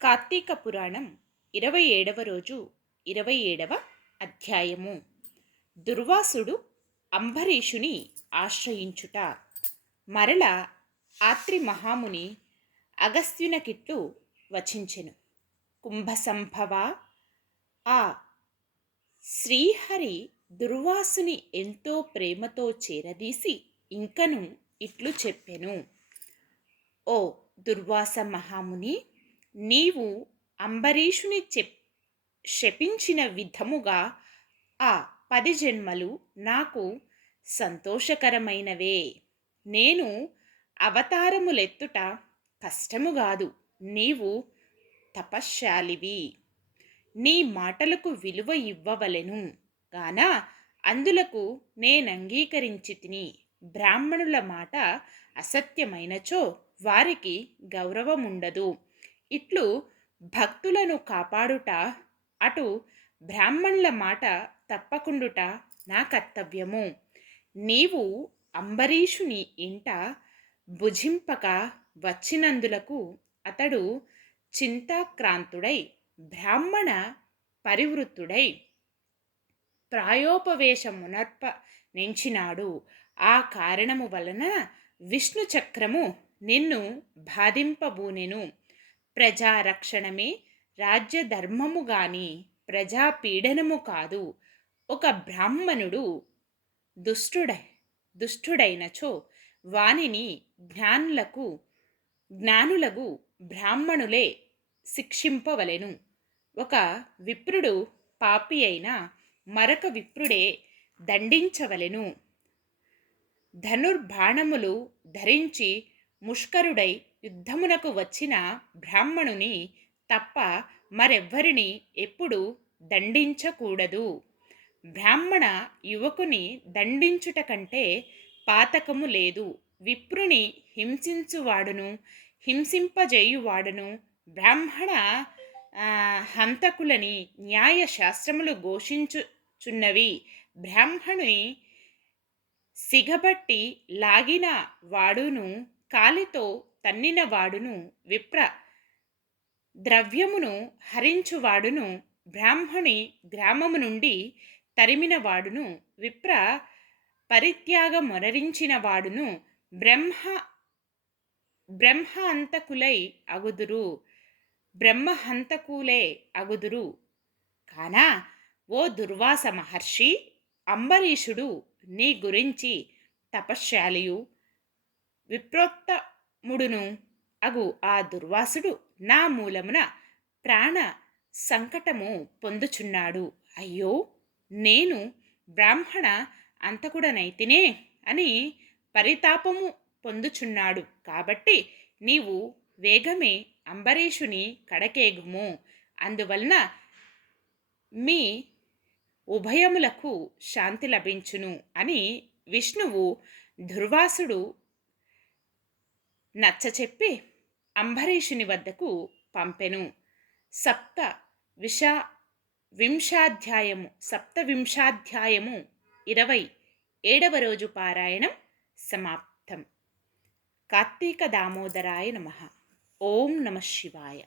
కార్తీక పురాణం 27వ రోజు 27వ అధ్యాయము. దుర్వాసుడు అంబరీషుని ఆశ్రయించుట. మరల ఆత్రి మహాముని అగస్త్యునకిట్లు వచించెను. కుంభసంభవ, ఆ శ్రీహరి దుర్వాసుని ఎంతో ప్రేమతో చేరదీసి ఇంకను ఇట్లు చెప్పెను. ఓ దుర్వాస మహాముని, నీవు అంబరీషుని శపించిన విధముగా ఆ 10 జన్మలు నాకు సంతోషకరమైనవే. నేను అవతారములెత్తుట కష్టముగాదు. నీవు తపశ్శాలివి. నీ మాటలకు విలువ ఇవ్వవలెను గాన అందులకు నేనంగీకరించితిని. బ్రాహ్మణుల మాట అసత్యమైనచో వారికి గౌరవముండదు. ఇట్లు భక్తులను కాపాడుట, అటు బ్రాహ్మణుల మాట తప్పకుండుట నా కర్తవ్యము. నీవు అంబరీషుని ఇంట భుజింపక వచ్చినందులకు అతడు చింతాక్రాంతుడై బ్రాహ్మణ పరివృత్తుడై ప్రాయోపవేశమునర్ప నెంచినాడు. ఆ కారణము వలన విష్ణు చక్రము నిన్ను బాధింపబూనెను. ప్రజారక్షణమే రాజ్యధర్మము గాని ప్రజాపీడనము కాదు. ఒక బ్రాహ్మణుడు దుష్టుడైనచో వానిని జ్ఞానులకు బ్రాహ్మణులే శిక్షింపవలెను. ఒక విప్రుడు పాపి అయిన మరొక విప్రుడే దండించవలెను. ధనుర్బాణములు ధరించి ముష్కరుడై యుద్ధమునకు వచ్చిన బ్రాహ్మణుని తప్ప మరెవ్వరిని ఎప్పుడు దండించకూడదు. బ్రాహ్మణ యువకుని దండించుట కంటే పాతకము లేదు. విప్రుని హింసించువాడును హింసింపజేయువాడును బ్రాహ్మణ హంతకులని న్యాయశాస్త్రములు ఘోషించుచున్నవి. బ్రాహ్మణుని సిగబట్టి లాగిన వాడును కాలితో తన్నిన వాడును విప్ర ద్రవ్యమును హరించువాడును బ్రాహ్మణి గ్రామము నుండి తరిమిన వాడును విప్ర పరిత్యాగమొనరించిన వాడును బ్రహ్మహంతకులే అగుదురు. కానా ఓ దుర్వాస మహర్షి, అంబరీషుడు నీ గురించి తపశ్శాలియు విప్రోత్తముడును అగు ఆ దుర్వాసుడు నా మూలమున ప్రాణ సంకటము పొందుచున్నాడు. అయ్యో, నేను బ్రాహ్మణ అంతకుడనైతినే అని పరితాపము పొందుచున్నాడు. కాబట్టి నీవు వేగమే అంబరీషుని కడకేగుము. అందువలన మీ ఉభయములకు శాంతి లభించును అని విష్ణువు దుర్వాసుడు నచ్చచెప్పి అంబరీషుని వద్దకు పంపెను. సప్తవింశాధ్యాయము 27వ రోజు పారాయణం సమాప్తం. కార్తీక దామోదరాయ నమః. ఓం నమః శివాయ.